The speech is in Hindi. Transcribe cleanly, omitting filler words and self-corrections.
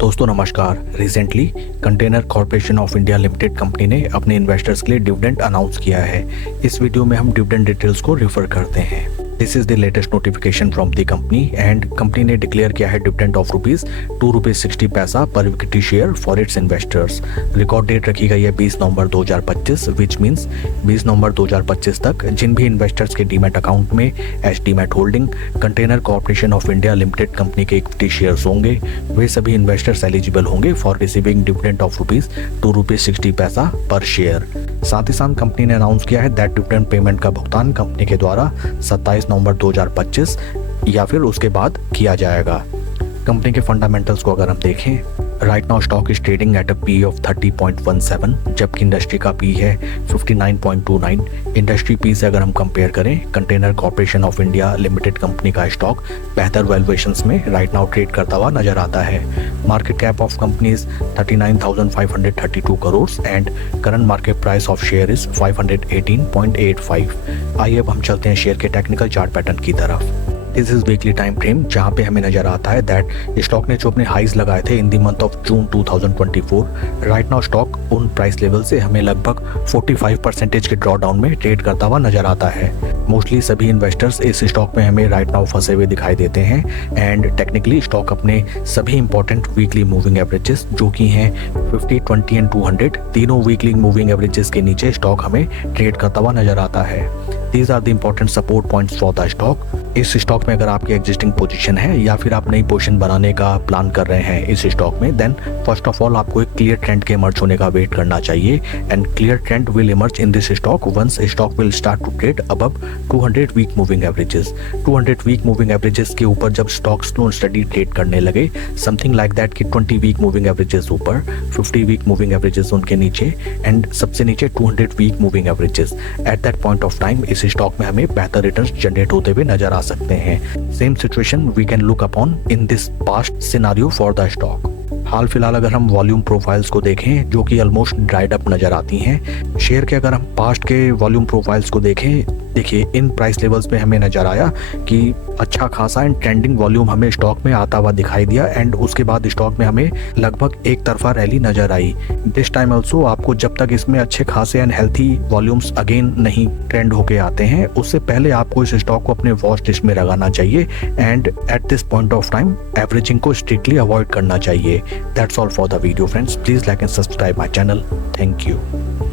दोस्तों नमस्कार। Recently container corporation of India limited company ने अपने इन्वेस्टर्स के लिए डिविडेंड अनाउंस किया है। इस वीडियो में हम डिविडेंड डिटेल्स को रेफर करते हैं। This is the latest notification from the company and company ने डिक्लेयर किया है dividend of ₹2.60 per equity share for its investors. Record date रखी गई है 20 नवंबर 2025, विच मीन्स 20 नवंबर 2025 तक जिन भी इन्वेस्टर्स के डीमैट अकाउंट में H demat holding container corporation of India limited company के इक्विटी शेयर्स होंगे, वे सभी इन्वेस्टर्स एलिजिबल होंगे फॉर रिसीविंग डिविडेंड ऑफ ₹2.60 पर शेयर। साथ ही साथ कंपनी ने अनाउंस किया है दैट डिविडेंड पेमेंट का भुगतान कंपनी के द्वारा 27 नवंबर 2025 या फिर उसके बाद किया जाएगा। कंपनी के फंडामेंटल्स को अगर हम देखें, right now stock is trading at a P of 30.17, जबकि इंडस्ट्री का पी है 59.29। इंडस्ट्री पी से अगर हम कंपेयर करें, container corporation of India limited company का स्टॉक बेहतर वैल्यूएशंस में राइट नाउ ट्रेड करता हुआ नजर आता है। Market cap of company is 39,532 crore and current market price of share is 518.85। आइए अब हम चलते हैं शेयर के टेक्निकल चार्ट पैटर्न की तरफ। This is weekly time frame, जहां पे हमें नजर आता है दैट स्टॉक ने जो अपने हाइज लगाए थे in the month of June 2024, right now stock उन प्राइस लेवल से हमें लगभग 45% के ड्रॉ डाउन में ट्रेड करता हुआ नजर आता है। मोस्टली सभी इन्वेस्टर्स इस स्टॉक में हमें राइट नाउ फंसे हुए दिखाई देते हैं एंड टेक्निकली स्टॉक अपने सभी इंपॉर्टेंट वीकली मूविंग एवरेजेस जो कि हैं 50, 20 एंड 200, तीनों वीकली मूविंग एवरेजेस के नीचे स्टॉक हमें ट्रेड करता हुआ नजर आता है। These are the important support points for the stock। इस स्टॉक में अगर आपकी एग्जिस्टिंग पोजीशन है या फिर आप नई पोजीशन बनाने का प्लान कर रहे हैं इस स्टॉक में, देन फर्स्ट ऑफ ऑल आपको एक क्लियर ट्रेंड के इमर्ज होने का वेट करना चाहिए and clear trend will emerge in this stock once stock will start to trade above 200 week moving averages. 200 week moving averages के ऊपर जब stock slow and study trade करने लगे, समथिंग लाइक दैट कि 20 वीक मूविंग एवरेजेस ऊपर, 50 वीक मूविंग एवरेजेस उनके नीचे एंड सबसे नीचे 200 week moving averages, at that point of time इस स्टॉक में हमें बेहतर रिटर्न्स जनरेट होते हुए नजर आ सकते हैं। Same situation we can look upon in this past scenario for the stock. हाल फिलहाल अगर हम वॉल्यूम प्रोफाइल्स को देखें जो कि ऑलमोस्ट ड्राइड अप नजर आती हैं। शेयर के अगर हम पास्ट के वॉल्यूम प्रोफाइल्स को देखें, देखिए इन प्राइस लेवल्स पे हमें नजर आया कि अच्छा खासा एंड ट्रेंडिंग वॉल्यूम हमें स्टॉक में आता हुआ दिखाई दिया एंड उसके बाद स्टॉक में हमें लगभग एक तरफा रैली नजर आई। दिस टाइम ऑल्सो आपको जब तक इसमें अच्छे खासे एंड हेल्थी वॉल्यूम्स अगेन नहीं ट्रेंड होके आते हैं, उससे पहले आपको इस स्टॉक को अपने वॉच लिस्ट में लगाना चाहिए and at this point of time averaging को स्ट्रिक्टली अवॉइड करना चाहिए। That's all for the video friends. Please like and subscribe my channel. Thank you.